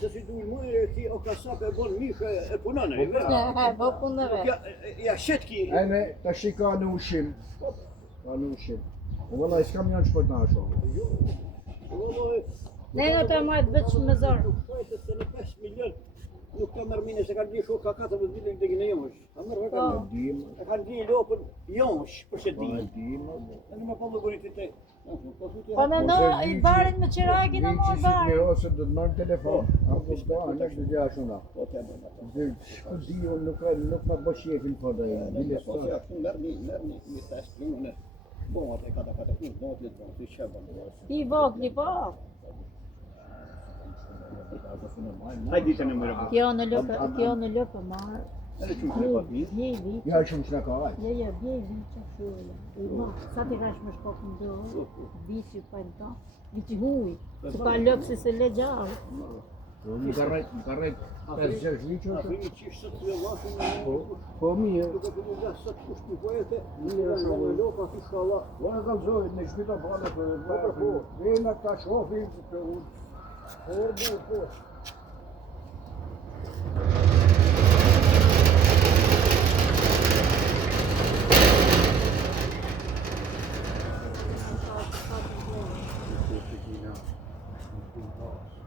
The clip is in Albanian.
Se si duhet mëre ti o kasap e bon mishë e punon e Po punëve. Ja shetki. Ene të shika në ushim. Ka në ushim. Vëllaj, s'kam janë që për të ashtë. Ne në të majtë veç me zarë. Se në 5 milion nuk ka mërë mine se ka di shok ka 14 vite të gjene jomësh. Ka mërë ka mërë. E ka di lopën jomësh për që di. E në më pëllë bërit të te. Po në në i barin me qirakin e më barin. Në ose do të marrë telefon. Apo s'ka, në këtë gjë ashuna. Shku di unë nuk më bë shefin për dhe. Bile Po se ashtu mërë një test në bonat e kata punë, bonat e të të shëbën. I vogli po. Hajde të në mërë. Kjo në lëpë marë. Edhe që më pa ti. Bje i vitë. Ja shumë që në ka ajë. Jo, bje i vitë që shullë. Sa të ka shme shkokë në do, vitë pa në ta. Vitë huj, që pa lëpë si se le gjallë. Më ka rejt 5-6 vitë. A fini qishë së të vashën Po mirë. duke të një gjasë së të kushtë një pojete, në loka të shala. Unë ka zojit në shpita bane për vena ka shofin për unë. Po.